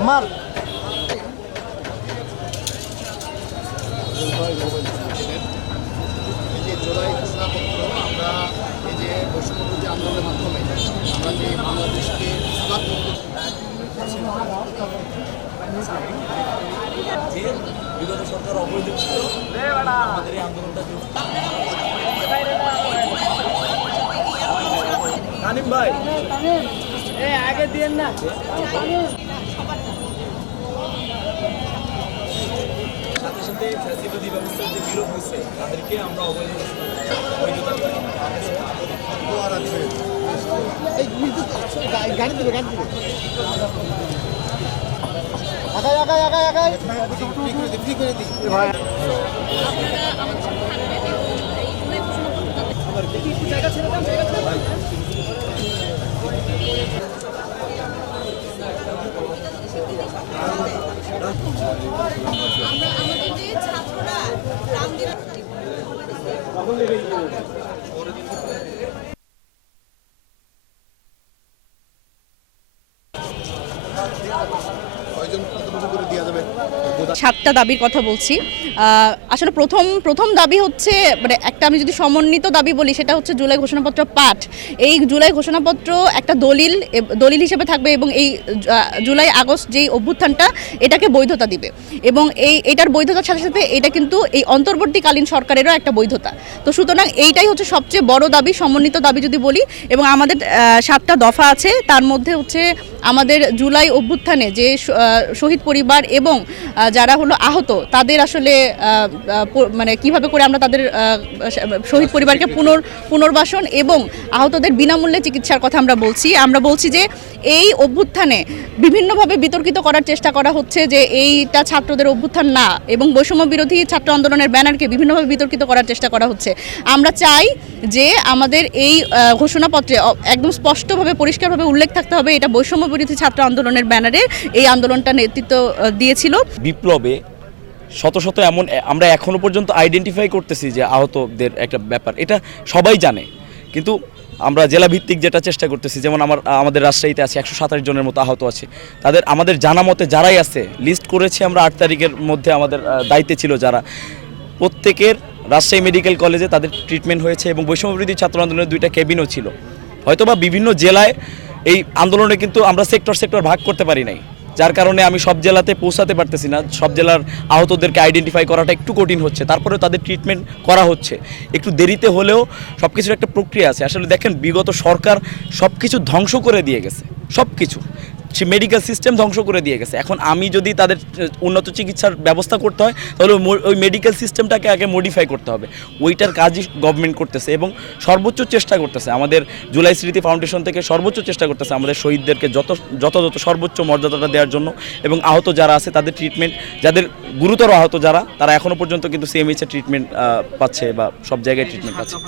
আমার এই যে জুলাই ঘোষণাপত্র আমরা এই যে বৈষম্যবিরোধী আন্দোলনের মাধ্যমে আমরা যে বাংলাদেশকে যে বিগত সরকার অবৈধ ছিল আমাদের এই আন্দোলনটা তানিম ভাই সাথে সাথে ফ্যাসিলিটি ব্যবস্থার যে বিলোপ হয়েছে তাদেরকে আমরা অবৈধ আগাই 我们这个一五年的 সাতটা দাবির কথা বলছি। আসলে প্রথম প্রথম দাবি হচ্ছে মানে একটা আমি যদি সমন্বিত দাবি বলি, সেটা হচ্ছে জুলাই ঘোষণাপত্র পাঠ। এই জুলাই ঘোষণাপত্র একটা দলিল দলিল হিসেবে থাকবে এবং এই জুলাই আগস্ট যেই অভ্যুত্থানটা, এটাকে বৈধতা দিবে। এবং এই, এটার বৈধতার সাথে সাথে এটা কিন্তু এই অন্তর্বর্তীকালীন সরকারেরও একটা বৈধতা। তো সুতরাং এইটাই হচ্ছে সবচেয়ে বড় দাবি, সমন্বিত দাবি যদি বলি, এবং আমাদের সাতটা দফা আছে, তার মধ্যে হচ্ছে আমাদের জুলাই অভ্যুত্থানে যে শহীদ পরিবার এবং যারা হলো আহত, তাদের আসলে মানে কীভাবে করে আমরা তাদের শহীদ পরিবারকে পুনর, পুনর্বাসন এবং আহতদের বিনামূল্যে চিকিৎসার কথা আমরা বলছি। আমরা বলছি যে এই অভ্যুত্থানে বিভিন্নভাবে বিতর্কিত করার চেষ্টা করা হচ্ছে যে এইটা ছাত্রদের অভ্যুত্থান না এবং বৈষম্য বিরোধী ছাত্র আন্দোলনের ব্যানারকে বিভিন্নভাবে বিতর্কিত করার চেষ্টা করা হচ্ছে। আমরা চাই যে আমাদের এই ঘোষণাপত্রে একদম স্পষ্টভাবে, পরিষ্কারভাবে উল্লেখ থাকতে হবে এটা বৈষম্য বিরোধী ছাত্র আন্দোলনের ব্যানারে এই আন্দোলনটা নেতৃত্ব দিয়েছিল। বিপ্লবে শত শত এমন আমরা এখনও পর্যন্ত আইডেন্টিফাই করতেছি যে আহতদের একটা ব্যাপার। এটা সবাই জানে, কিন্তু আমরা জেলা ভিত্তিক যেটা চেষ্টা করতেছি, যেমন আমার, আমাদের রাজশাহীতে আছে একশো সাতাশ জনের মতো আহত আছে। তাদের, আমাদের জানা মতে যারাই আছে লিস্ট করেছি আমরা আট তারিখের মধ্যে আমাদের দায়িত্বে ছিল যারা। প্রত্যেকের রাজশাহী মেডিকেল কলেজে তাদের ট্রিটমেন্ট হয়েছে এবং বৈষম্যবিরোধী ছাত্র আন্দোলনের দুইটা কেবিনও ছিল। হয়তোবা বিভিন্ন জেলায় এই আন্দোলনে কিন্তু আমরা সেক্টর সেক্টর ভাগ করতে পারি নাই। যার কারণে আমি সব জেলাতে পৌঁছাতে পারতেছি না। সব জেলার আহতদেরকে আইডেন্টিফাই করাটা একটু কঠিন হচ্ছে। তারপরে তাদের ট্রিটমেন্ট করা হচ্ছে। একটু দেরিতে হলেও সব কিছুর একটা প্রক্রিয়া আছে। আসলে দেখেন, বিগত সরকার সব কিছু ধ্বংস করে দিয়ে গেছে। সব কিছু সে মেডিকেল সিস্টেম ধ্বংস করে দিয়ে গেছে। এখন আমি যদি তাদের উন্নত চিকিৎসার ব্যবস্থা করতে হয়, তাহলে ওই মেডিকেল সিস্টেমটাকে আগে মডিফাই করতে হবে। ওইটার কাজই গভর্নমেন্ট করতেছে এবং সর্বোচ্চ চেষ্টা করতেছে। আমাদের জুলাই স্মৃতি ফাউন্ডেশন থেকে সর্বোচ্চ চেষ্টা করতেছে আমাদের শহীদদেরকে যত, যথাযথ সর্বোচ্চ মর্যাদাটা দেওয়ার জন্য এবং আহত যারা আছে তাদের ট্রিটমেন্ট যাদের গুরুতর আহত যারা, তারা এখনও পর্যন্ত কিন্তু সিএমএইচের ট্রিটমেন্ট পাচ্ছে বা সব জায়গায় ট্রিটমেন্ট পাচ্ছে।